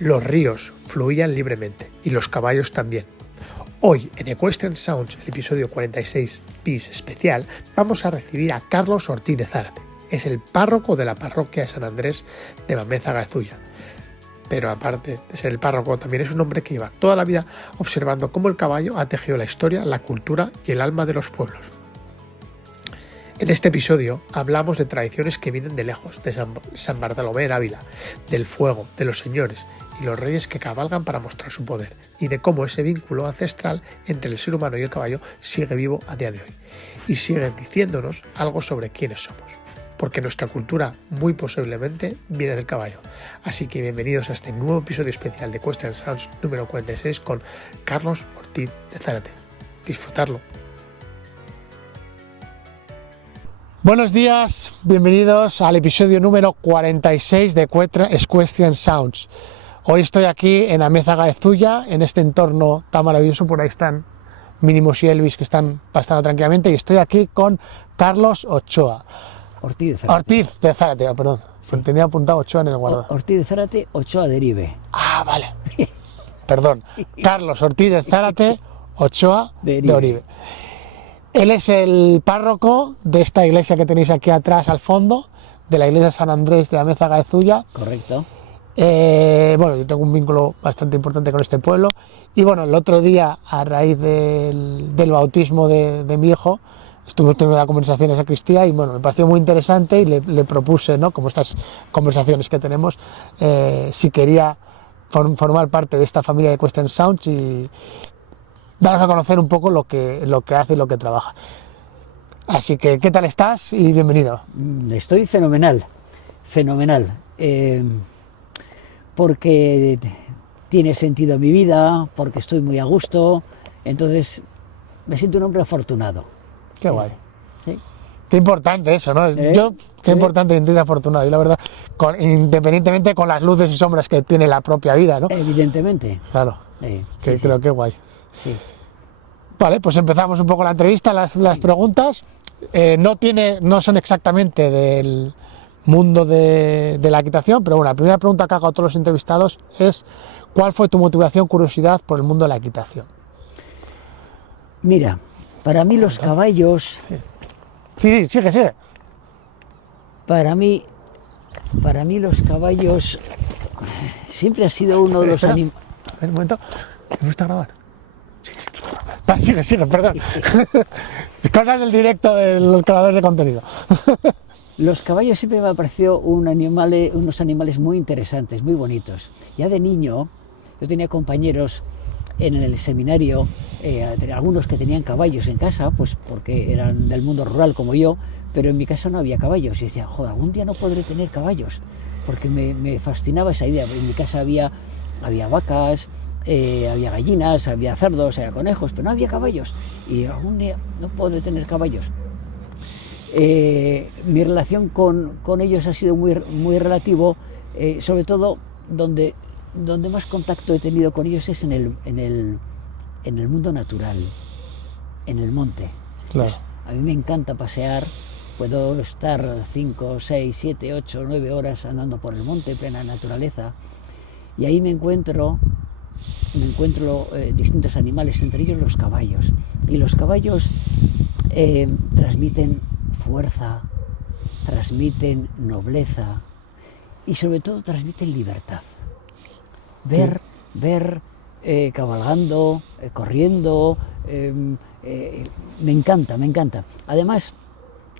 Los ríos fluían libremente y los caballos también. Hoy, en Equestrian Sounds, el episodio 46 bis especial, vamos a recibir a Carlos Ortiz de Zárate. Es el párroco de la parroquia de San Andrés de Bamézaga-Ezulla. Pero aparte de ser el párroco, también es un hombre que lleva toda la vida observando cómo el caballo ha tejido la historia, la cultura y el alma de los pueblos. En este episodio hablamos de tradiciones que vienen de lejos, de San Bartolomé en Ávila, del fuego, de los señores y los reyes que cabalgan para mostrar su poder, y de cómo ese vínculo ancestral entre el ser humano y el caballo sigue vivo a día de hoy, y sigue diciéndonos algo sobre quiénes somos, porque nuestra cultura muy posiblemente viene del caballo. Así que bienvenidos a este nuevo episodio especial de Equestrian Sounds número 46 con Carlos Ortiz de Zárate. Disfrutarlo. Buenos días, bienvenidos al episodio número 46 de Equestrian Sounds. Hoy estoy aquí en Bamézaga-Ezulla, en este entorno tan maravilloso. Por ahí están Mínimos y Elvis, que están pasando tranquilamente, y estoy aquí con Carlos Ochoa. Ortiz de Zárate, perdón. Sí. Tenía apuntado Ochoa en el guardado. Ortiz de Zárate, Ochoa de Eribe. Ah, vale. Perdón. Carlos Ortiz de Zárate, Ochoa de Oribe. Él es el párroco de esta iglesia que tenéis aquí atrás al fondo, de la iglesia de San Andrés de Bamézaga-Ezulla. Correcto. Bueno, yo tengo un vínculo bastante importante con este pueblo. Y bueno, el otro día, a raíz del bautismo de mi hijo, estuvimos teniendo una conversación en esa sacristía y bueno, me pareció muy interesante y le propuse, ¿no?, como estas conversaciones que tenemos, si quería formar parte de esta familia de Equestrian Sounds y daros a conocer un poco lo que hace y lo que trabaja. Así que, ¿qué tal estás? Y bienvenido. Estoy fenomenal, porque tiene sentido mi vida, porque estoy muy a gusto, entonces me siento un hombre afortunado. Qué guay. Sí. Qué importante eso, ¿no? Qué importante sentirse afortunado. Y la verdad, independientemente con las luces y sombras que tiene la propia vida, ¿no? Evidentemente. Claro. Sí, creo que guay. Sí. Vale, pues empezamos un poco la entrevista, las preguntas. No son exactamente del mundo de la equitación, pero bueno, la primera pregunta que hago a todos los entrevistados es: ¿cuál fue tu motivación, curiosidad por el mundo de la equitación? Mira, para mí los caballos... Sí, sigue. Para mí los caballos siempre ha sido uno de los animales... Un momento, ¿me gusta grabar? Sí, sigue, perdón. Cosas del directo de los creadores de contenido. Los caballos siempre me han parecido unos animales muy interesantes, muy bonitos. Ya de niño, yo tenía compañeros en el seminario, algunos que tenían caballos en casa, pues porque eran del mundo rural como yo, pero en mi casa no había caballos. Y decía, joder, algún día no podré tener caballos, porque me fascinaba esa idea. En mi casa había vacas, había gallinas, había cerdos, había conejos, pero no había caballos. Y algún día no podré tener caballos. Mi relación con ellos ha sido muy relativo, sobre todo donde más contacto he tenido con ellos es en el mundo natural, en el monte. Claro. Pues, a mí me encanta pasear, puedo estar 5, 6, 7, 8, 9 horas andando por el monte, plena naturaleza, y ahí me encuentro distintos animales, entre ellos los caballos. Y los caballos transmiten fuerza, transmiten nobleza y sobre todo transmiten libertad. Ver cabalgando, corriendo, me encanta. Además,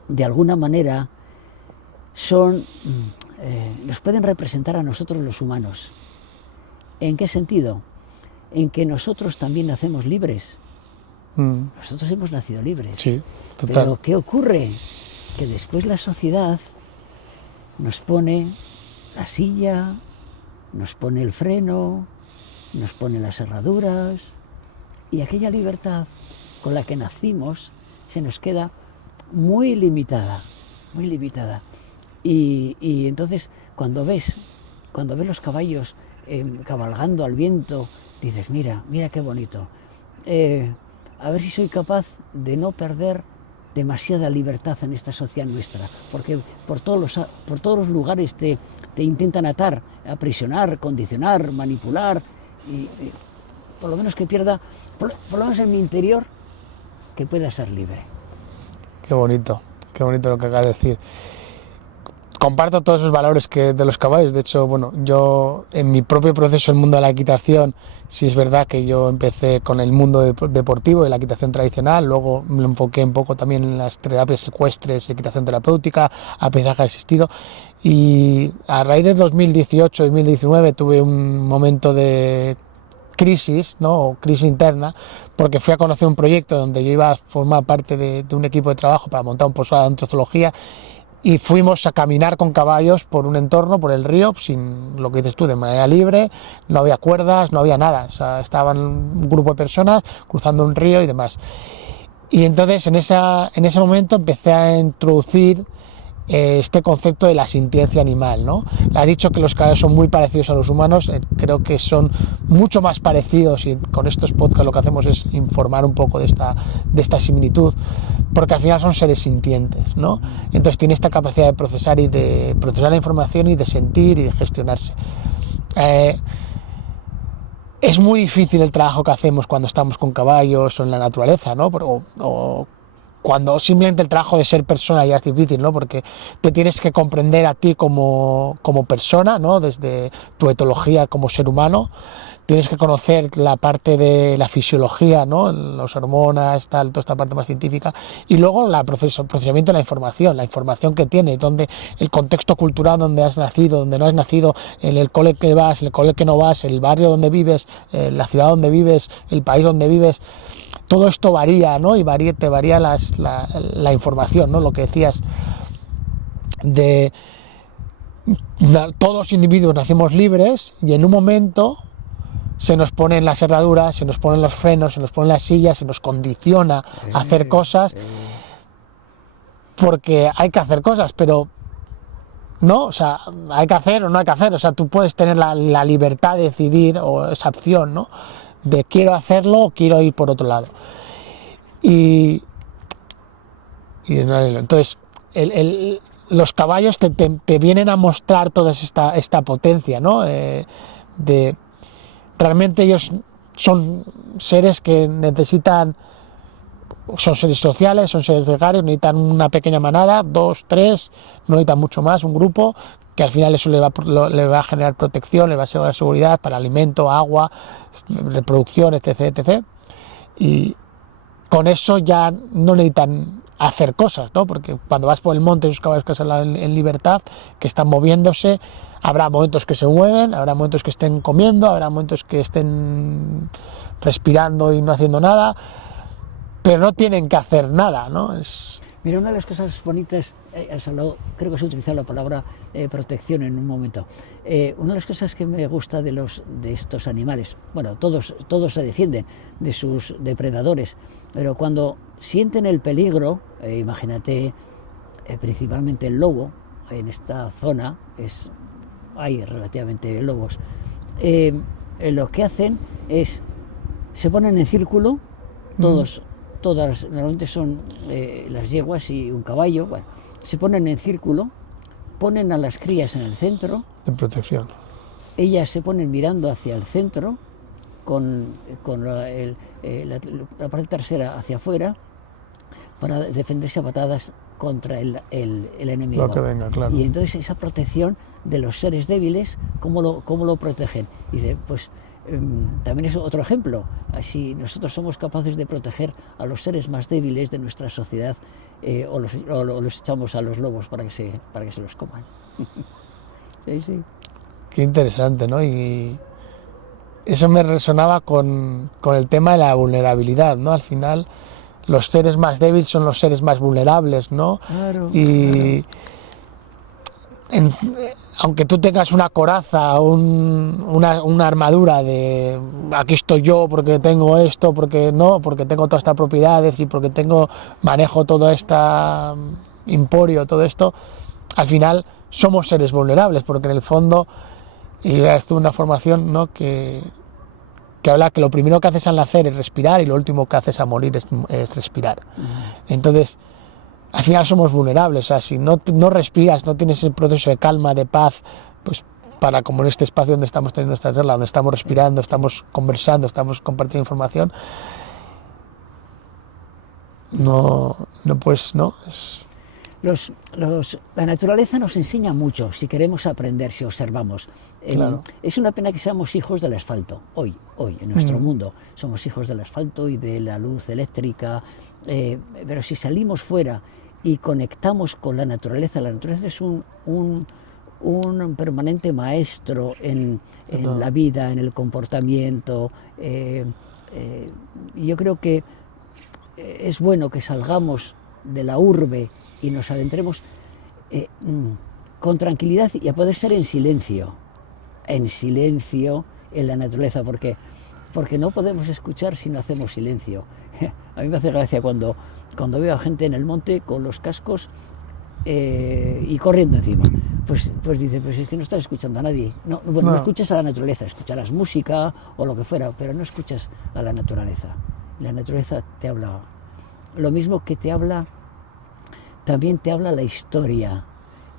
de alguna manera, nos pueden representar a nosotros los humanos. ¿En qué sentido? En que nosotros también nacemos libres. Nosotros hemos nacido libres. Sí, total. Pero ¿qué ocurre? Que después la sociedad nos pone la silla, nos pone el freno, nos pone las herraduras, y aquella libertad con la que nacimos se nos queda muy limitada. Y entonces cuando ves los caballos cabalgando al viento, dices, mira qué bonito. A ver si soy capaz de no perder demasiada libertad en esta sociedad nuestra, porque por todos los lugares te te intentan atar, aprisionar, condicionar, manipular, y por lo menos que pierda, por lo menos en mi interior, que pueda ser libre. Qué bonito lo que acabas de decir. Comparto todos esos valores de los caballos. De hecho, bueno, yo en mi propio proceso en el mundo de la equitación, sí es verdad que yo empecé con el mundo deportivo y la equitación tradicional, luego me lo enfoqué un poco también en las terapias ecuestres, equitación terapéutica, aprendizaje asistido, y a raíz de 2018-2019 tuve un momento de crisis, ¿no? O crisis interna, porque fui a conocer un proyecto donde yo iba a formar parte de un equipo de trabajo para montar un posgrado en antropología, y fuimos a caminar con caballos por un entorno, por el río, sin lo que dices tú, de manera libre, no había cuerdas, no había nada, o sea, estaban un grupo de personas cruzando un río y demás. Y entonces en ese momento empecé a introducir este concepto de la sintiencia animal, ¿no? Ha dicho que los caballos son muy parecidos a los humanos, creo que son mucho más parecidos, y con estos podcasts lo que hacemos es informar un poco de esta similitud, porque al final son seres sintientes, ¿no? Entonces tiene esta capacidad de procesar la información y de sentir y de gestionarse. Es muy difícil el trabajo que hacemos cuando estamos con caballos o en la naturaleza, ¿no? O cuando simplemente el trabajo de ser persona ya es difícil, ¿no? Porque te tienes que comprender a ti como persona, ¿no? Desde tu etología como ser humano, tienes que conocer la parte de la fisiología, ¿no? Las hormonas, toda esta parte más científica, y luego el procesamiento de la información que tiene, donde el contexto cultural donde has nacido, donde no has nacido, en el cole que vas, el cole que no vas, el barrio donde vives, la ciudad donde vives, el país donde vives. Todo esto varía, ¿no? Y te varía la información, ¿no? Lo que decías todos los individuos nacemos libres, y en un momento se nos ponen las herraduras, se nos ponen los frenos, se nos ponen las sillas, se nos condiciona a hacer cosas, porque hay que hacer cosas, pero no, o sea, hay que hacer o no hay que hacer, o sea, tú puedes tener la libertad de decidir, o esa opción, ¿no? De quiero hacerlo o quiero ir por otro lado. Y entonces los caballos te vienen a mostrar toda esta potencia, ¿no? Realmente ellos son seres que son seres sociales, son seres gregarios, necesitan una pequeña manada, 2, 3, no necesitan mucho más, un grupo, que al final eso le va a generar protección, le va a asegurar seguridad para alimento, agua, reproducción, etc., etc. Y con eso ya no necesitan hacer cosas, ¿no? Porque cuando vas por el monte, esos caballos que están en libertad, que están moviéndose, habrá momentos que se mueven, habrá momentos que estén comiendo, habrá momentos que estén respirando y no haciendo nada, pero no tienen que hacer nada, ¿no? Mira, una de las cosas bonitas, creo que se ha utilizado la palabra protección en un momento. Una de las cosas que me gusta de estos animales, bueno, todos se defienden de sus depredadores, pero cuando sienten el peligro, imagínate, principalmente el lobo, en esta zona hay relativamente lobos, lo que hacen es, se ponen en círculo, todas, normalmente son las yeguas y un caballo, bueno, se ponen en círculo, ponen a las crías en el centro, de protección. Ellas se ponen mirando hacia el centro, con la parte trasera hacia afuera, para defenderse a patadas contra el enemigo. Lo que venga, claro. Y entonces esa protección de los seres débiles, ¿cómo lo protegen? Y dice, pues también es otro ejemplo. Si nosotros somos capaces de proteger a los seres más débiles de nuestra sociedad, o los echamos a los lobos para que se los coman. Sí, sí. Qué interesante, ¿no? Y eso me resonaba con el tema de la vulnerabilidad, ¿no? Al final, los seres más débiles son los seres más vulnerables, ¿no? Claro, y claro. Aunque tú tengas una coraza, una armadura de aquí estoy yo porque tengo esto, porque tengo todas estas propiedades y porque manejo todo este emporio, todo esto, al final somos seres vulnerables, porque en el fondo, y estuve en una formación, ¿no? que habla que lo primero que haces al nacer es respirar y lo último que haces a morir es respirar. Entonces, al final somos vulnerables, o sea, si no respiras, no tienes el proceso de calma, de paz, pues para, como en este espacio donde estamos teniendo esta charla, donde estamos respirando, estamos conversando, estamos compartiendo información, La naturaleza nos enseña mucho si queremos aprender, si observamos. Claro. Es una pena que seamos hijos del asfalto, hoy en nuestro mundo. Somos hijos del asfalto y de la luz eléctrica, pero si salimos fuera y conectamos con la naturaleza es un permanente maestro en la vida, en el comportamiento. Yo creo que es bueno que salgamos de la urbe y nos adentremos con tranquilidad y a poder ser en silencio en la naturaleza, porque no podemos escuchar si no hacemos silencio. A mí me hace gracia cuando veo a gente en el monte con los cascos y corriendo encima. Pues dice, pues es que no estás escuchando a nadie. No escuchas a la naturaleza, escucharás música o lo que fuera, pero no escuchas a la naturaleza. La naturaleza te habla. Lo mismo que te habla, también te habla la historia.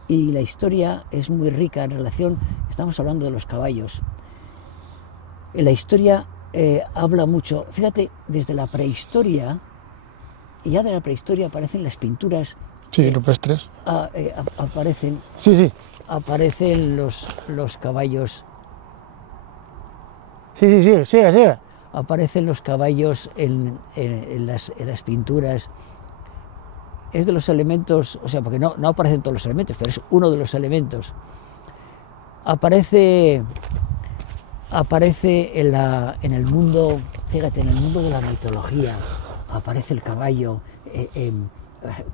Y la historia es muy rica en relación, estamos hablando de los caballos. La historia habla mucho. Fíjate, desde la prehistoria, y ya de la prehistoria aparecen las pinturas. Sí, rupestres. Aparecen. Sí. Aparecen los caballos. Sí, sigue. Aparecen los caballos en las pinturas. Es de los elementos, o sea, porque no aparecen todos los elementos, pero es uno de los elementos. Aparece en el mundo, fíjate, en el mundo de la mitología, aparece el caballo,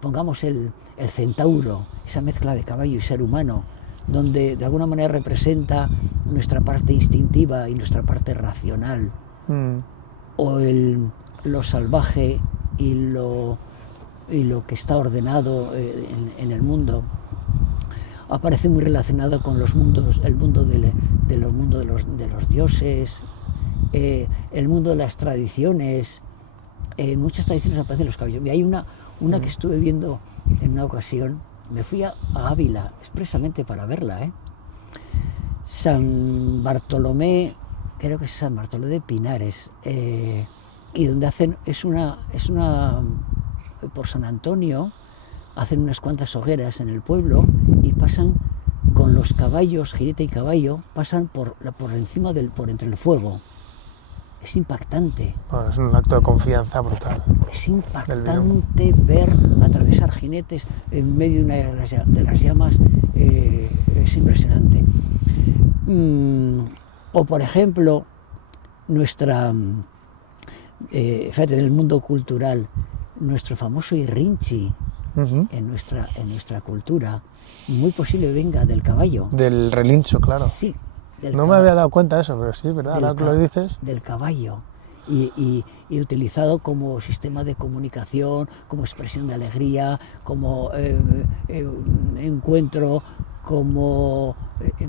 pongamos el centauro, esa mezcla de caballo y ser humano, donde de alguna manera representa nuestra parte instintiva y nuestra parte racional, o lo salvaje y lo que está ordenado en el mundo. Aparece muy relacionado con el mundo de los dioses, el mundo de las tradiciones. En muchas tradiciones aparecen los caballos. Y hay una que estuve viendo en una ocasión, me fui a Ávila expresamente para verla, San Bartolomé, creo que es San Bartolomé de Pinares, y donde hacen, por San Antonio, hacen unas cuantas hogueras en el pueblo y pasan con los caballos, jinete y caballo, pasan por encima por entre el fuego. Es impactante. Bueno, es un acto de confianza brutal. Es impactante ver atravesar jinetes en medio de las llamas. Es impresionante. O por ejemplo, fíjate, en el mundo cultural, nuestro famoso Irrinchi, en nuestra cultura, muy posible venga del caballo. Del relincho, claro. Sí. No me había dado cuenta de eso, pero sí, ¿verdad? Ahora que lo dices. Del caballo. Y utilizado como sistema de comunicación, como expresión de alegría, como encuentro, como...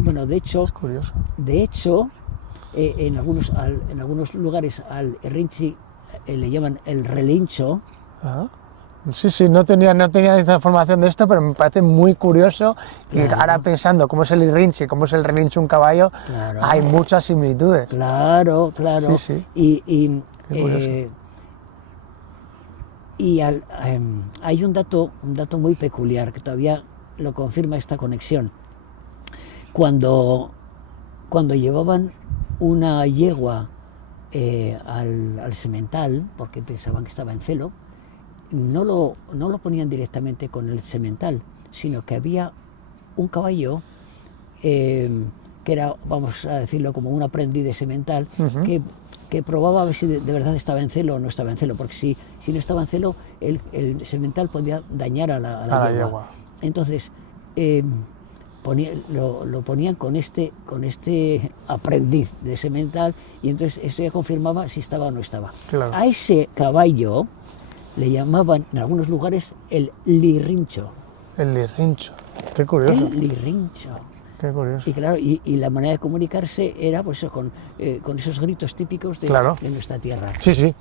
bueno, de hecho... Es curioso. De hecho, en algunos lugares al Irrinchi le llaman el relincho. Ajá. Sí, no tenía esta información de esto, pero me parece muy curioso. Claro. Y ahora pensando cómo es el Irrinchi, cómo es el relincho un caballo, claro, hay muchas similitudes. Claro. Sí. Hay un dato muy peculiar que todavía lo confirma esta conexión. Cuando llevaban una yegua al semental, porque pensaban que estaba en celo, no lo ponían directamente con el semental, sino que había un caballo que era, vamos a decirlo, como un aprendiz de semental, que probaba a ver si de verdad estaba en celo o no estaba en celo, porque si no estaba en celo, el semental podía dañar a la yegua. Entonces, lo ponían con este aprendiz de semental, y entonces eso ya confirmaba si estaba o no estaba. Claro. A ese caballo le llamaban en algunos lugares el lirrincho. El lirrincho, qué curioso. El lirrincho. Qué curioso. Y claro, y la manera de comunicarse era pues eso, con esos gritos típicos de nuestra tierra. Sí.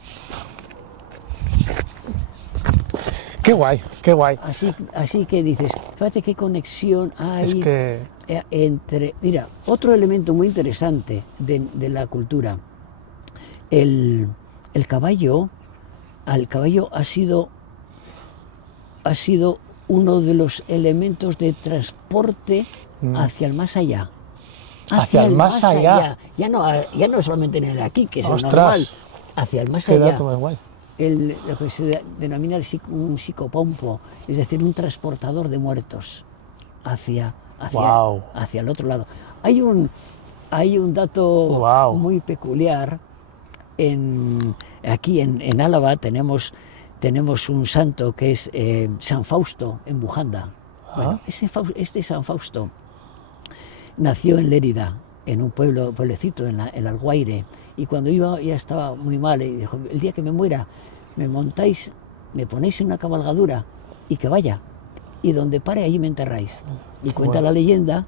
Qué guay, qué guay. Así que dices, fíjate qué conexión hay Es que... entre... Mira, otro elemento muy interesante de la cultura, el caballo, al caballo ha sido uno de los elementos de transporte hacia el más allá. Hacia el más allá. Ya no solamente en el aquí, que es el Ostras, normal, hacia el más qué allá. dato más guay. Lo que se denomina un psicopompo, es decir, un transportador de muertos hacia el otro lado. Hay un dato muy peculiar. Aquí en Álava tenemos un santo que es San Fausto en Bujanda. Bueno, este San Fausto nació en Lérida, en un pueblecito, en el Alguaire, y cuando iba ya estaba muy mal y dijo, el día que me muera, me ponéis en una cabalgadura y que vaya, y donde pare allí me enterráis. Y cuenta la leyenda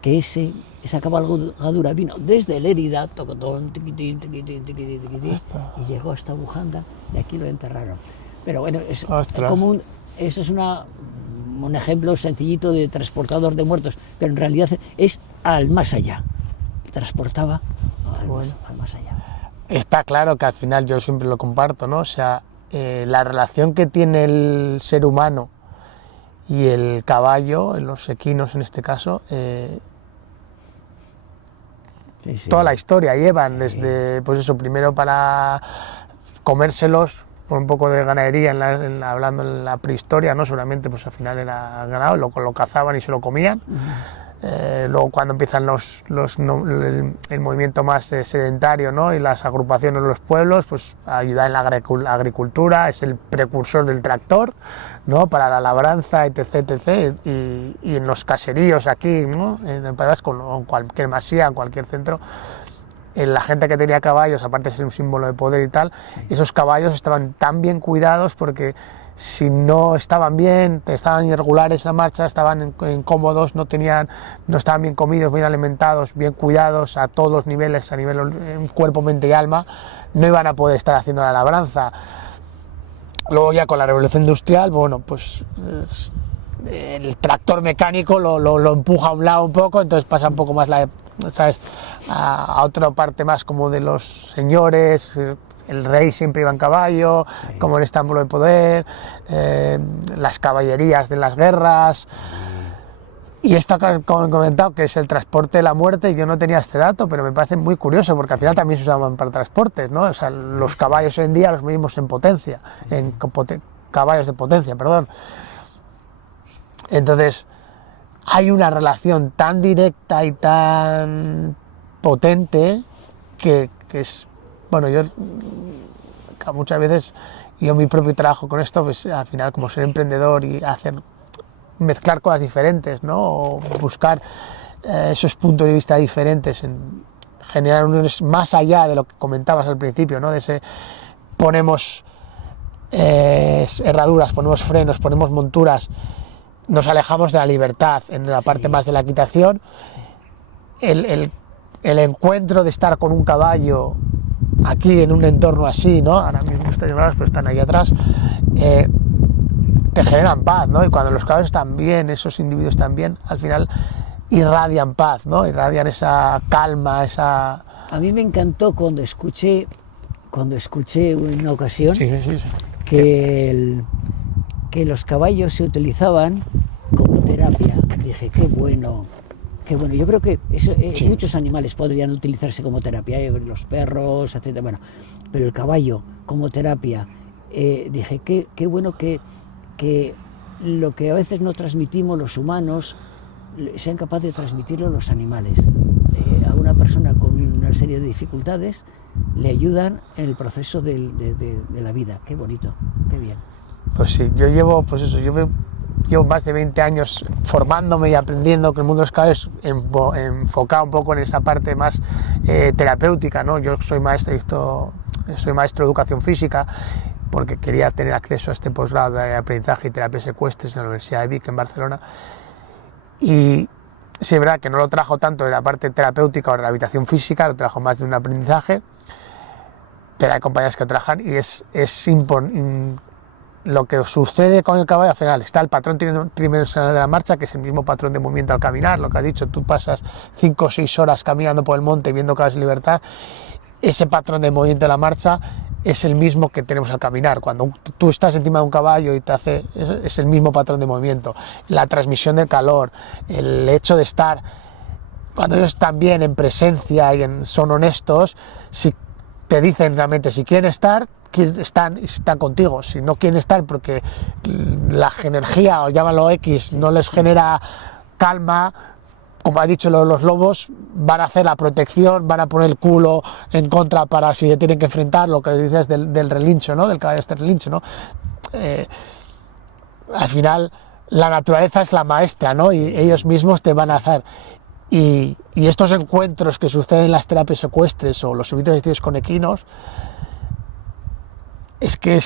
que esa cabalgadura vino desde Lérida, tocotón, tiquitín, y llegó hasta Bujanda y aquí lo enterraron. Pero bueno, eso es un ejemplo sencillito de transportador de muertos, pero en realidad es al más allá. Transportaba al más allá. Está claro que al final yo siempre lo comparto, ¿no? O sea, la relación que tiene el ser humano y el caballo, los equinos en este caso, toda la historia llevan desde, pues eso, primero para comérselos, por un poco de ganadería, hablando en la prehistoria, ¿no? Seguramente pues al final era ganado, lo cazaban y se lo comían. Luego cuando empiezan el movimiento más sedentario, ¿no? Y las agrupaciones de los pueblos, pues ayudar en la agricultura, es el precursor del tractor, ¿no? Para la labranza, etc. Y en los caseríos aquí, ¿no? En el País Vasco, o en cualquier masía, en cualquier centro, la gente que tenía caballos, aparte de ser un símbolo de poder y tal, esos caballos estaban tan bien cuidados porque si no estaban bien, estaban irregulares la marcha, estaban incómodos, no estaban bien comidos, bien alimentados, bien cuidados a todos los niveles, a nivel cuerpo, mente y alma, no iban a poder estar haciendo la labranza. Luego ya con la revolución industrial, bueno, pues el tractor mecánico lo empuja a un lado un poco, entonces pasa un poco más ¿sabes? A otra parte más como de los señores. El rey siempre iba en caballo, como el estámbulo de poder, las caballerías de las guerras. Y esto que he comentado, que es el transporte de la muerte, yo no tenía este dato, pero me parece muy curioso, porque al final también se usaban para transportes, ¿no? O sea, los caballos hoy en día los medimos en potencia, caballos de potencia, perdón. Entonces, hay una relación tan directa y tan potente que es... Bueno, yo muchas veces, mi propio trabajo con esto, pues al final como ser emprendedor y mezclar cosas diferentes, ¿no? O buscar esos puntos de vista diferentes, en generar uniones más allá de lo que comentabas al principio, ¿no? Ponemos herraduras, ponemos frenos, ponemos monturas, nos alejamos de la libertad en la parte más de la equitación. El encuentro de estar con un caballo aquí en un entorno así, ¿no? Ahora mismo estáis grabados, pero están ahí atrás, te generan paz, ¿no? Y cuando los caballos están bien, esos individuos también, al final irradian paz, ¿no? Irradian esa calma, esa... A mí me encantó cuando escuché en una ocasión que los caballos se utilizaban como terapia. Dije, qué bueno. Yo creo que muchos animales podrían utilizarse como terapia, los perros, etc. Bueno, pero el caballo como terapia, dije, qué bueno que lo que a veces no transmitimos los humanos, sean capaces de transmitirlo los animales. A una persona con una serie de dificultades le ayudan en el proceso de la vida. Qué bonito, qué bien. Pues sí, yo llevo más de 20 años formándome y aprendiendo que el mundo de los caballos enfocado un poco en esa parte más terapéutica, ¿no? Yo soy maestro de educación física porque quería tener acceso a este posgrado de aprendizaje y terapias ecuestres en la Universidad de Vic en Barcelona, y sí es verdad que no lo trajo tanto de la parte terapéutica o de rehabilitación física, lo trajo más de un aprendizaje, pero hay compañías que lo trabajan y es lo que sucede con el caballo al final está el patrón tridimensional de la marcha, que es el mismo patrón de movimiento al caminar, lo que has dicho, tú pasas 5 o 6 horas caminando por el monte viendo caballos en libertad, ese patrón de movimiento de la marcha es el mismo que tenemos al caminar. Cuando tú estás encima de un caballo y es el mismo patrón de movimiento, la transmisión del calor, el hecho de estar, cuando ellos están bien en presencia y son honestos, si te dicen realmente si quieren estar, están contigo. Si no quieren estar porque la energía, o llámalo X, no les genera calma, como ha dicho los lobos, van a hacer la protección, van a poner el culo en contra para si se tienen que enfrentar, lo que dices del relincho, ¿no? Del caballo este relincho, ¿no? Al final la naturaleza es la maestra, ¿no? Y ellos mismos te van a hacer. Y estos encuentros que suceden en las terapias ecuestres o los subidos de con equinos, es que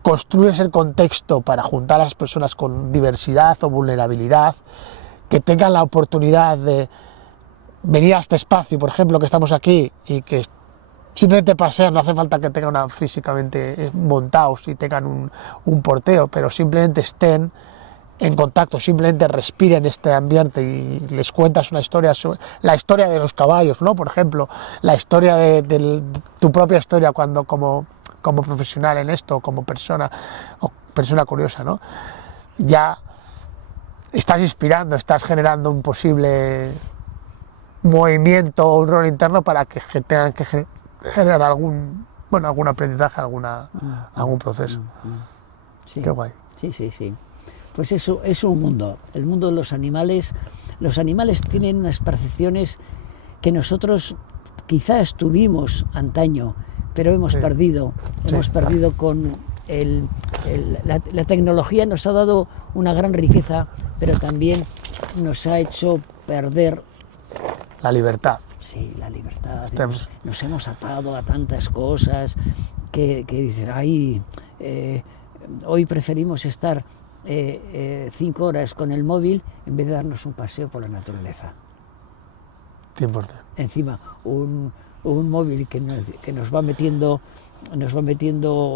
construyes el contexto para juntar a las personas con diversidad o vulnerabilidad, que tengan la oportunidad de venir a este espacio, por ejemplo, que estamos aquí, y que simplemente pasean, no hace falta que tengan físicamente montados y tengan un porteo, pero simplemente estén en contacto, simplemente respiren este ambiente y les cuentas una historia, la historia de los caballos, ¿no? Por ejemplo, la historia de tu propia historia como profesional en esto, como persona o persona curiosa, ¿no? Ya estás inspirando, estás generando un posible movimiento o un rol interno para que tengan que generar algún aprendizaje, algún proceso. Sí. Qué guay. Sí. Pues eso es un mundo, el mundo de los animales. Los animales tienen unas percepciones que nosotros quizás tuvimos antaño, pero hemos perdido con la tecnología. Nos ha dado una gran riqueza, pero también nos ha hecho perder la libertad. Sí, la libertad. Nos hemos atado a tantas cosas que dices, hoy preferimos estar 5 horas con el móvil en vez de darnos un paseo por la naturaleza. 100%. Encima, un móvil que nos va metiendo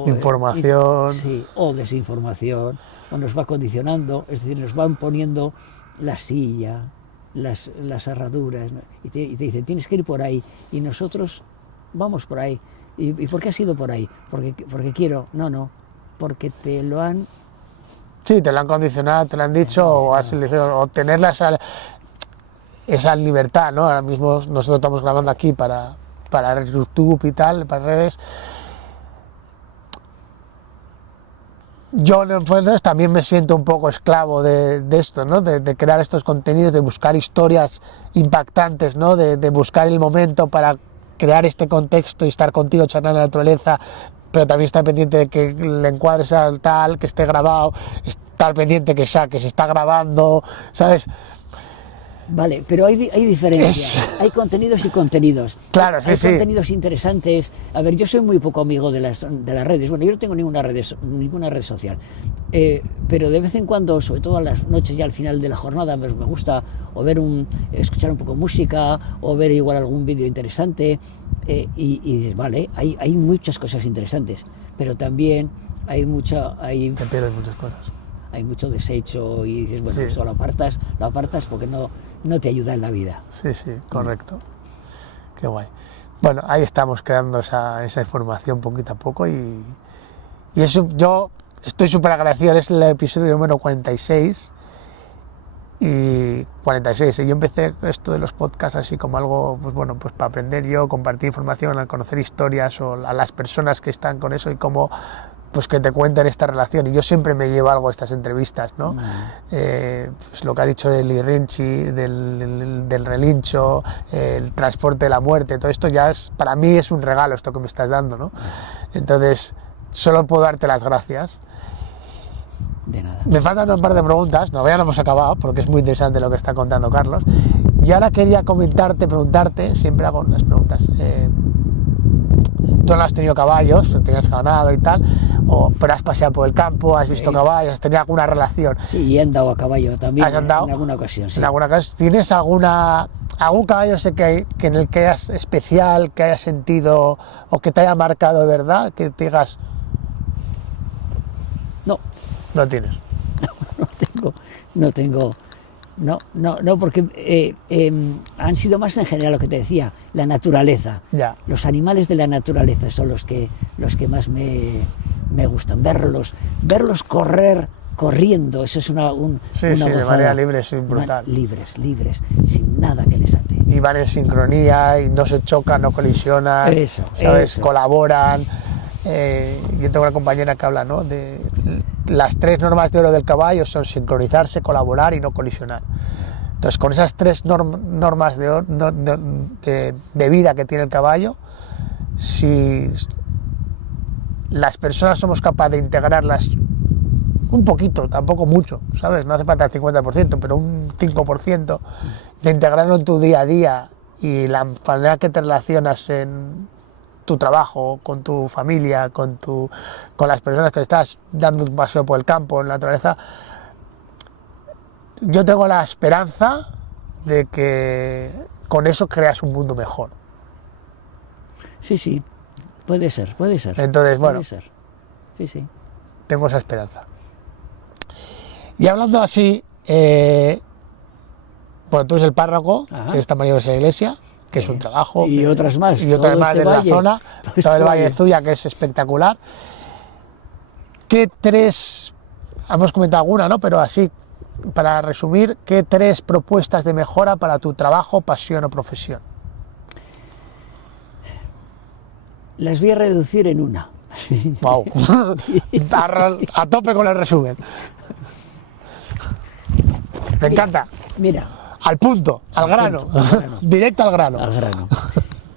información, o desinformación, o nos va condicionando, es decir, nos van poniendo la silla, las herraduras, ¿no? y te dicen, tienes que ir por ahí, y nosotros vamos por ahí. ¿Y por qué has ido por ahí? Porque quiero. No, porque te lo han... Sí, te lo han condicionado, te lo han dicho, o has elegido tener esa libertad, ¿no? Ahora mismo nosotros estamos grabando aquí para YouTube y tal, para redes. Yo pues, también me siento un poco esclavo de esto, ¿no? De crear estos contenidos, de buscar historias impactantes, ¿no? De buscar el momento para crear este contexto y estar contigo, charlar en la naturaleza, pero también estar pendiente de que el encuadre sea tal, que esté grabado, estar pendiente que se está grabando, ¿sabes? Vale, pero hay diferencias, hay contenidos y contenidos. Claro, hay contenidos interesantes. A ver, yo soy muy poco amigo de las redes. Bueno, yo no tengo ninguna red social, pero de vez en cuando, sobre todo a las noches ya al final de la jornada, me gusta o escuchar un poco música o ver igual algún vídeo interesante, y dices, vale, hay muchas cosas interesantes, pero también te pierdes muchas cosas. Hay mucho desecho y dices, bueno, eso lo apartas porque no te ayuda en la vida. Sí, correcto. Qué guay. Bueno, ahí estamos creando esa información poquito a poco y eso yo estoy súper agradecido. Es el episodio número 46 y yo empecé esto de los podcasts así como algo, pues para aprender yo, compartir información, conocer historias o a las personas que están con eso y cómo pues que te cuenten esta relación, y yo siempre me llevo algo a estas entrevistas, ¿no? Pues lo que ha dicho del Irrinchi, del relincho, el transporte de la muerte, todo esto ya para mí es un regalo esto que me estás dando, ¿no? Entonces solo puedo darte las gracias. De nada. Me faltan un par de preguntas, ya no hemos acabado porque es muy interesante lo que está contando Carlos, y ahora quería preguntarte, siempre hago unas preguntas. Tú no has tenido caballos, tenías ganado y tal, pero has paseado por el campo, has visto caballos, has tenido alguna relación. Sí, y he andado a caballo también. ¿Has andado? En alguna ocasión, sí. En alguna ocasión. ¿Tienes algún caballo en el que hayas especial, que hayas sentido o que te haya marcado de verdad, que te digas, No, No tienes. no tengo, no, porque han sido más en general lo que te decía, la naturaleza. Ya. Los animales de la naturaleza son los que más me gustan. Verlos corriendo, eso es una Sí, una sí, de gozada. manera libre, es brutal. Van libres, sin nada que les ate. Y van en sincronía y no se chocan, no colisionan, Eso, ¿sabes? eso. Colaboran. Yo tengo una compañera que habla, ¿no?, de las 3 normas de oro del caballo son sincronizarse, colaborar y no colisionar. Entonces, con esas 3 normas de vida que tiene el caballo, si las personas somos capaces de integrarlas un poquito, tampoco mucho, ¿sabes? No hace falta el 50%, pero un 5% de integrarlo en tu día a día y la manera que te relacionas en tu trabajo, con tu familia, con las personas que estás dando un paseo por el campo, en la naturaleza. Yo tengo la esperanza de que con eso creas un mundo mejor. Sí, puede ser. Entonces, bueno, Puede ser. Sí. tengo esa esperanza. Y hablando así, bueno, tú eres el párroco de esta maravillosa iglesia, que es un trabajo. Y otras más. Y otras todo más este de la valle, zona, todo el Valle de Zuya, que es espectacular. ¿Qué 3, hemos comentado alguna, ¿no?, pero así, para resumir, qué 3 propuestas de mejora para tu trabajo, pasión o profesión? Las voy a reducir en una. Wow. A tope con el resumen. Me encanta. Mira, Al punto, al grano. Directo al grano. al grano.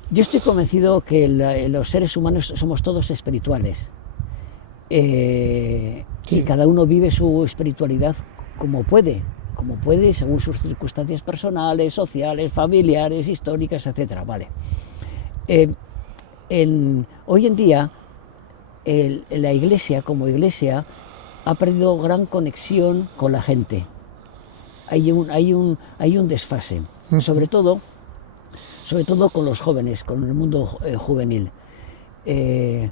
Yo estoy convencido que los seres humanos somos todos espirituales. Sí. Y cada uno vive su espiritualidad como puede según sus circunstancias personales, sociales, familiares, históricas, etcétera. Vale. Hoy en día la iglesia, como iglesia, ha perdido gran conexión con la gente. Hay un desfase, sobre todo con los jóvenes, con el mundo juvenil. El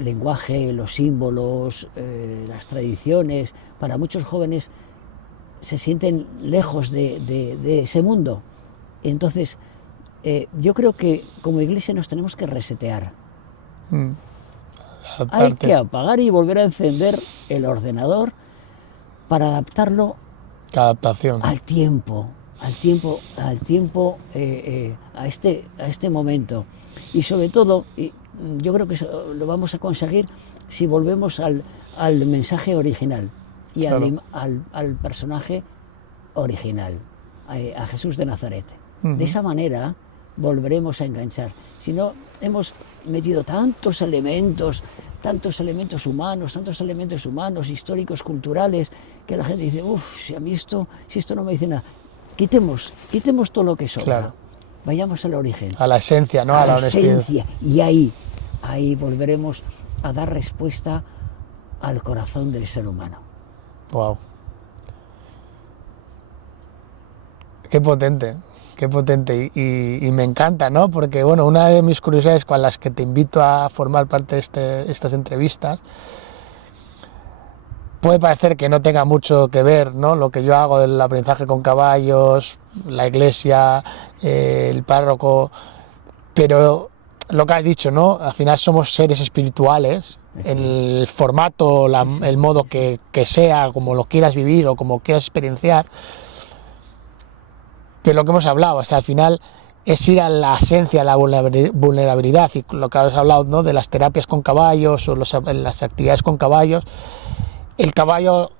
lenguaje, los símbolos, las tradiciones, para muchos jóvenes se sienten lejos de ese mundo. Entonces, yo creo que como iglesia nos tenemos que resetear. Hay que apagar y volver a encender el ordenador para adaptarlo adaptación al tiempo, a este momento. Y sobre todo, yo creo que lo vamos a conseguir si volvemos al mensaje original y claro, al personaje original, a Jesús de Nazaret. De esa manera volveremos a enganchar. Si no, hemos metido tantos elementos humanos, históricos, culturales, que la gente dice, si esto no me dice nada. Quitemos todo lo que sobra. Claro. Vayamos al origen. A la esencia, ¿no? A la esencia. Y ahí volveremos a dar respuesta al corazón del ser humano. Wow. Qué potente. Y me encanta, ¿no? Porque, bueno, una de mis curiosidades con las que te invito a formar parte de estas entrevistas, puede parecer que no tenga mucho que ver, ¿no?, lo que yo hago del aprendizaje con caballos, la iglesia, el párroco, pero lo que has dicho, ¿no? Al final somos seres espirituales, el formato, el modo que sea, como lo quieras vivir o como quieras experienciar. Pero lo que hemos hablado, o sea, al final es ir a la esencia, a la vulnerabilidad, y lo que has hablado, ¿no?, de las terapias con caballos o las actividades con caballos. El caballo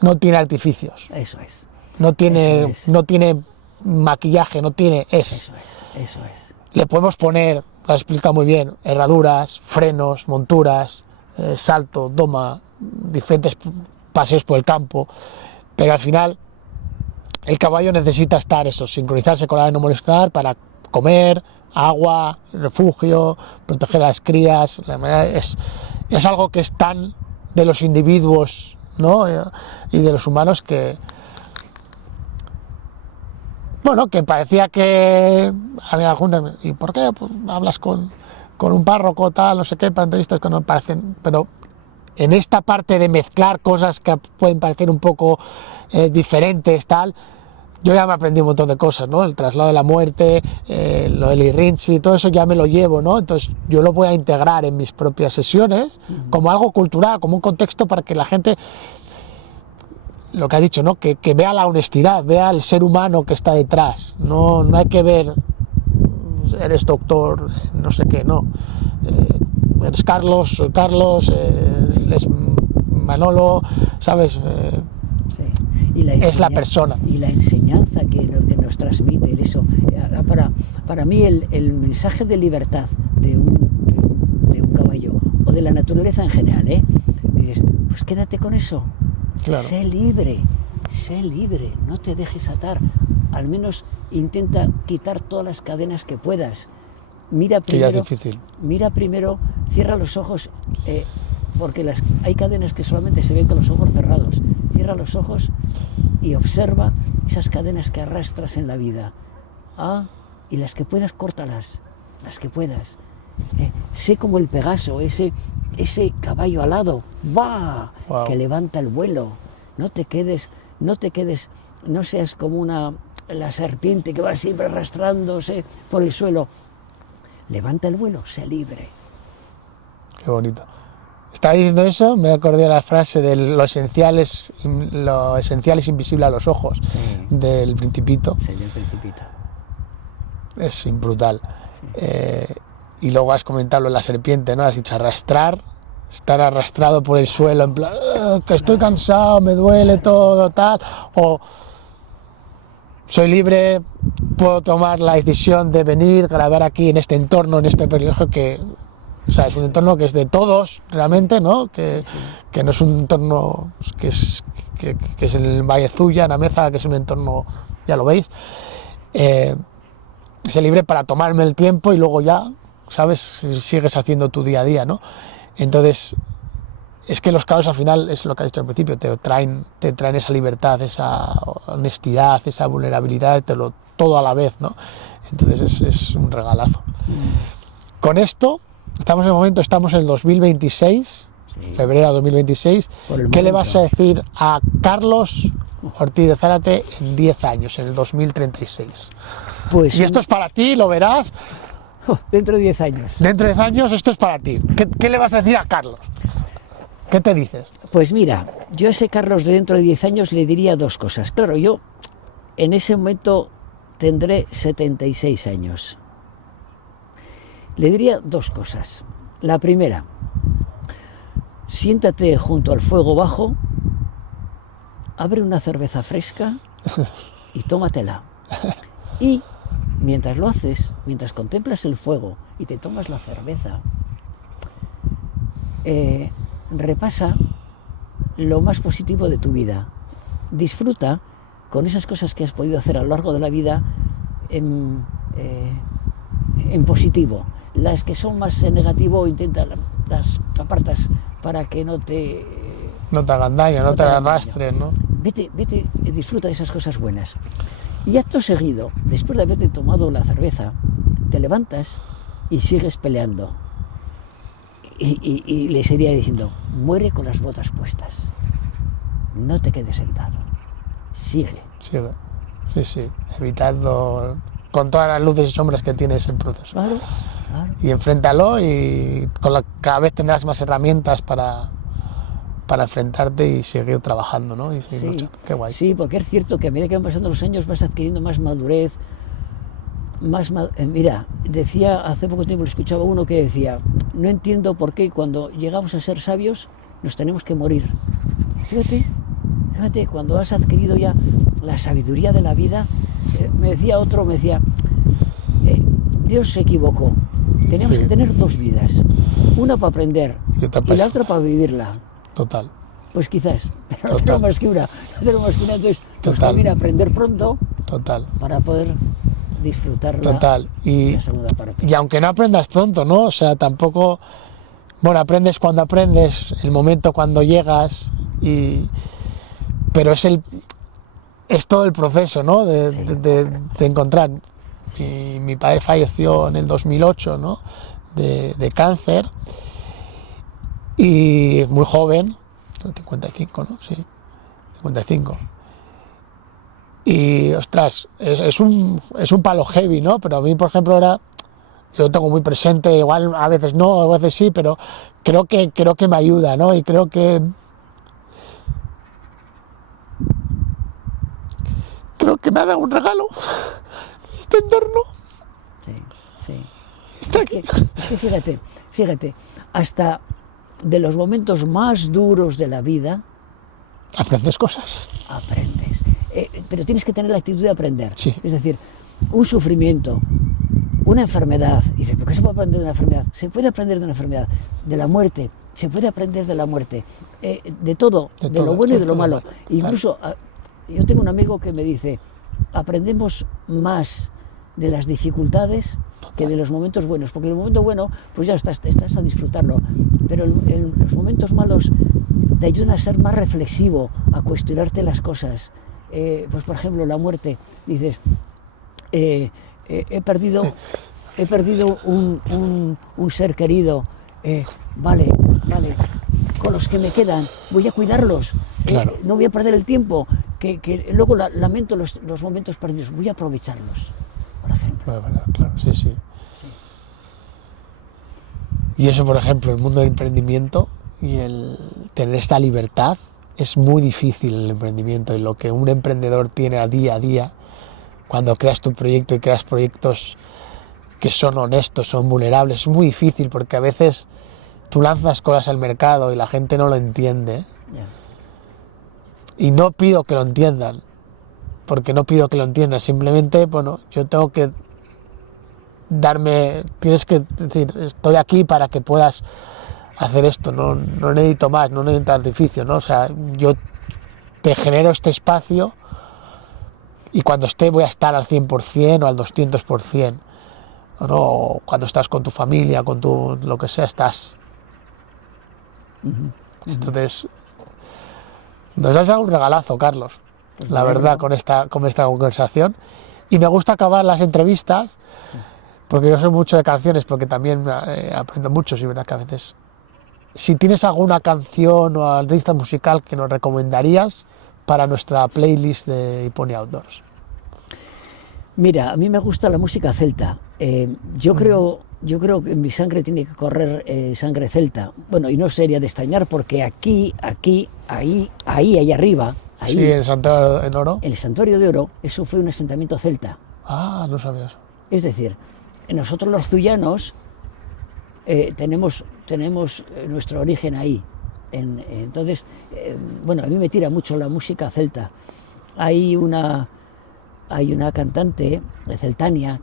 no tiene artificios. Eso es. No tiene maquillaje, Eso es. Le podemos poner, lo has explicado muy bien, herraduras, frenos, monturas, salto, doma, diferentes paseos por el campo. Pero al final el caballo necesita sincronizarse con la no molestar para comer, agua, refugio, proteger a las crías. Es algo que es tan de los individuos, ¿no?, y de los humanos que, bueno, que parecía que había alguna. ¿Y por qué hablas con con un párroco, tal, no sé qué, para entrevistas que no parecen, pero en esta parte de mezclar cosas que pueden parecer un poco diferentes, tal, yo ya me aprendí un montón de cosas, ¿no? El traslado de la muerte, lo del Irinchi, todo eso ya me lo llevo, ¿no? Entonces yo lo voy a integrar en mis propias sesiones como algo cultural, como un contexto para que la gente, lo que ha dicho, ¿no? Que vea la honestidad, vea el ser humano que está detrás. No hay que ver, eres doctor, no sé qué, no. Eres Carlos, soy Carlos, eres Manolo, ¿sabes? Sí. Y es la persona. Y la enseñanza que nos transmite eso. Para mí el mensaje de libertad de un caballo o de la naturaleza en general, dices, pues quédate con eso. Claro. Sé libre, no te dejes atar. Al menos intenta quitar todas las cadenas que puedas. Mira primero, que ya es difícil. Mira primero, cierra los ojos, porque hay cadenas que solamente se ven con los ojos cerrados. Cierra los ojos y observa esas cadenas que arrastras en la vida. Y las que puedas, córtalas, las que puedas. Sé como el Pegaso, ese caballo alado, ¡va! Wow. Que levanta el vuelo. No te quedes, no seas como la serpiente que va siempre arrastrándose por el suelo. Levanta el vuelo, sé libre. Qué bonito. Estaba diciendo eso, me acordé de la frase de lo esencial es invisible a los ojos, sí. Del Principito. Sí, del Principito. Es brutal. Sí. Y luego has comentado la serpiente, ¿no? Has dicho estar arrastrado por el suelo, en plan, que estoy cansado, me duele todo, tal, o soy libre, puedo tomar la decisión de venir, grabar aquí en este entorno, en este privilegio que, o sea, es un entorno que es de todos, realmente, ¿no? Que no es un entorno que es en el Valle Zuya, en Ameza, que es un entorno, ya lo veis, ser libre para tomarme el tiempo y luego ya, ¿sabes? Sigues haciendo tu día a día, ¿no? Entonces, es que los caballos al final, es lo que has dicho al principio, te traen esa libertad, esa honestidad, esa vulnerabilidad, todo a la vez, ¿no? Entonces es un regalazo. Con esto, estamos en el 2026, sí. Febrero de 2026. ¿Qué le vas a decir a Carlos Ortiz de Zárate en 10 años, en el 2036? Pues, y esto es para ti, lo verás. Dentro de 10 años. Dentro de 10 años esto es para ti. ¿Qué le vas a decir a Carlos? ¿Qué te dices? Pues mira, yo a ese Carlos de dentro de 10 años le diría dos cosas. Claro, yo en ese momento tendré 76 años. Le diría dos cosas. La primera, siéntate junto al fuego bajo, abre una cerveza fresca y tómatela. Y mientras lo haces, mientras contemplas el fuego y te tomas la cerveza, repasa lo más positivo de tu vida. Disfruta con esas cosas que has podido hacer a lo largo de la vida en positivo. Las que son más en negativo, intenta las apartas para que no te hagan daño, no te arrastres, ¿no? Vete, disfruta de esas cosas buenas. Y acto seguido, después de haberte tomado la cerveza, te levantas y sigues peleando. Y le seguiría diciendo, muere con las botas puestas. No te quedes sentado. Sigue. Sí. Evitando con todas las luces y sombras que tiene ese proceso. Claro. Y enfréntalo y cada vez tendrás más herramientas para enfrentarte y seguir trabajando, ¿no? Y seguir luchando. Qué guay. Sí, porque es cierto que a medida que van pasando los años vas adquiriendo más madurez. Mira, decía hace poco tiempo, lo escuchaba uno que decía, no entiendo por qué cuando llegamos a ser sabios nos tenemos que morir. Fíjate, cuando has adquirido ya la sabiduría de la vida, me decía, Dios se equivocó. Tenemos que tener dos vidas, una para aprender y la otra para vivirla. Total. Pues quizás, pero no tengo más que una. Entonces nos conviene aprender pronto. Total. Para poder disfrutarla. Total. La segunda parte. Y aunque no aprendas pronto, ¿no? O sea, tampoco... Bueno, aprendes cuando aprendes, el momento cuando llegas, pero es todo el proceso, ¿no? De encontrar. Mi padre falleció en el 2008, ¿no? de cáncer, y muy joven, 55, ¿no? Sí, 55. Y, ostras, es un palo heavy, ¿no? Pero a mí, por ejemplo, ahora yo lo tengo muy presente, igual a veces no, a veces sí, pero creo que me ayuda, ¿no? Y creo que me ha dado un regalo este entorno. Sí, sí. Está Es aquí. que fíjate, hasta de los momentos más duros de la vida Aprendes cosas. aprendes. Pero tienes que tener la actitud de aprender. Sí. Es decir, un sufrimiento, una enfermedad. Y dices, ¿por qué se puede aprender de una enfermedad? Se puede aprender de una enfermedad. De la muerte, se puede aprender de la muerte. De todo, de lo bueno y de lo malo. Incluso, yo tengo un amigo que me dice, aprendemos más de las dificultades que de los momentos buenos, porque el momento bueno, pues ya estás a disfrutarlo, pero los momentos malos te ayudan a ser más reflexivo, a cuestionarte las cosas. Pues por ejemplo, la muerte, dices, he perdido un ser querido, vale, con los que me quedan, voy a cuidarlos, Claro. no voy a perder el tiempo, que luego lamento los momentos perdidos, voy a aprovecharlos, por ejemplo. Claro, sí. Y eso, por ejemplo, el mundo del emprendimiento y el tener esta libertad, es muy difícil el emprendimiento, y lo que un emprendedor tiene a día, cuando creas tu proyecto y creas proyectos que son honestos, son vulnerables, es muy difícil, porque a veces tú lanzas cosas al mercado y la gente no lo entiende. Ya. Y no pido que lo entiendan, porque no pido que lo entiendan, simplemente, bueno, yo tengo que tienes que decir, estoy aquí para que puedas hacer esto, no necesito más, no necesito artificio, ¿no? O sea, yo te genero este espacio y cuando esté voy a estar al 100% o al 200%, ¿no? Cuando estás con tu familia, con tu lo que sea, estás. Entonces, nos has dado un regalazo, Carlos, Pues la me verdad, alegro. con esta conversación. Y me gusta acabar las entrevistas, porque yo sé mucho de canciones, porque también aprendo mucho, sí, verdad que a veces. Si tienes alguna canción o artista musical que nos recomendarías para nuestra playlist de Iponi Outdoors. Mira, a mí me gusta la música celta. Yo creo que en mi sangre tiene que correr sangre celta. Bueno, y no sería de extrañar, porque ahí arriba, ahí, Sí, en Santiago en Oro. el Santuario de Oro, eso fue un asentamiento celta. Ah, no sabía eso. Es decir, nosotros los zulianos tenemos nuestro origen ahí. Entonces, bueno, a mí me tira mucho la música celta. Hay una cantante celtania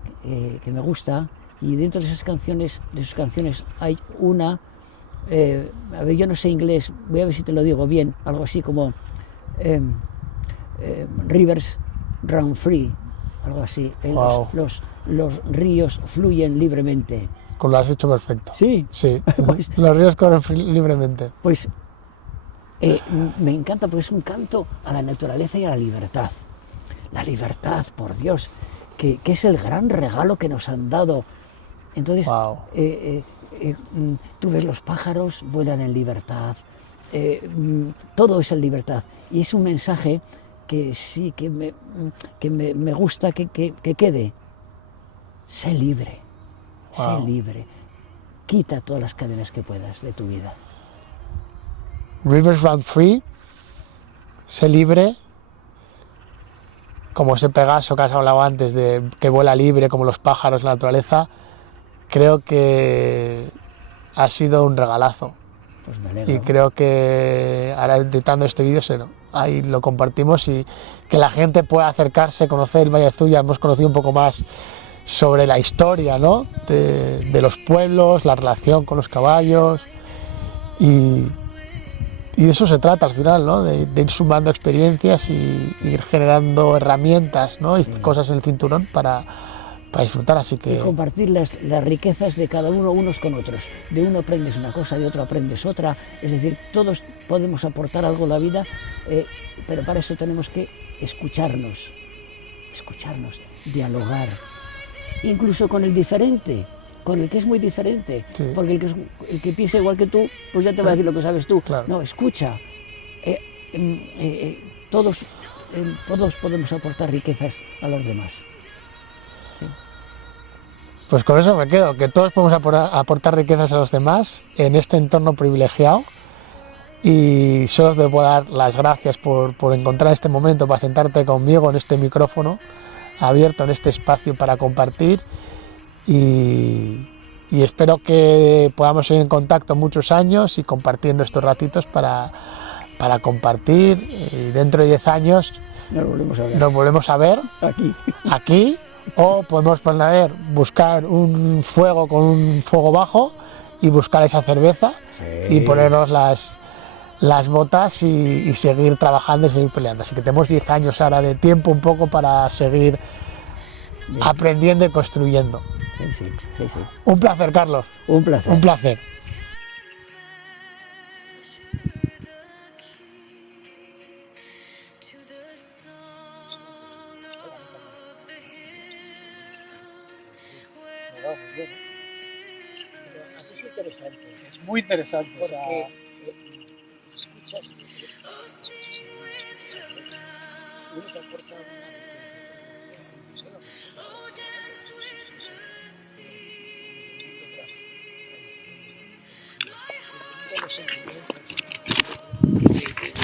que me gusta, y dentro de sus canciones hay una, a ver, yo no sé inglés, voy a ver si te lo digo bien, algo así como Rivers Run Free, algo así. Wow. Los ríos fluyen libremente. Lo has hecho perfecto. Sí. Sí, Pues- los ríos corren libremente. Pues me encanta, porque es un canto a la naturaleza y a la libertad. La libertad, por Dios, que es el gran regalo que nos han dado. Entonces, Wow. Tú ves los pájaros, vuelan en libertad, todo es en libertad. Y es un mensaje que sí, que me gusta que quede. Sé libre, Wow. sé libre. Quita todas las cadenas que puedas de tu vida. Rivers Run Free, sé libre, como ese Pegaso que has hablado antes, de que vuela libre como los pájaros, la naturaleza. Creo que ha sido un regalazo, Pues me alegro. y creo que ahora, editando este vídeo, ahí lo compartimos, y que la gente pueda acercarse, conocer el Valle de Zuya. Hemos conocido un poco más sobre la historia, ¿no? de los pueblos, la relación con los caballos, y de eso se trata al final, ¿no? De ir sumando experiencias y ir generando herramientas, ¿no? Y cosas en el cinturón para disfrutar, así Y que compartir las riquezas de cada uno unos con otros. De uno aprendes una cosa, de otro aprendes otra. Es decir, todos podemos aportar algo a la vida, pero para eso tenemos que escucharnos, dialogar, incluso con el diferente, con el que es muy diferente, Sí. porque el que piensa igual que tú, pues ya te va a decir lo que sabes tú. Claro. No, escucha, todos podemos aportar riquezas a los demás. Sí. Pues con eso me quedo, que todos podemos aportar riquezas a los demás en este entorno privilegiado. Y solo te puedo dar las gracias por encontrar este momento para sentarte conmigo en este micrófono abierto, en este espacio para compartir, y espero que podamos seguir en contacto muchos años y compartiendo estos ratitos para compartir, y dentro de 10 años nos volvemos a ver aquí, o podemos buscar un fuego con un fuego bajo y buscar esa cerveza, sí, y ponernos las botas y seguir trabajando y seguir peleando. Así que tenemos 10 años ahora de tiempo un poco para seguir aprendiendo y construyendo. Sí. Un placer, Carlos. Un placer. Un placer. Es interesante. Es muy interesante. Porque escuchas uno te aporta una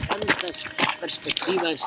tantas perspectivas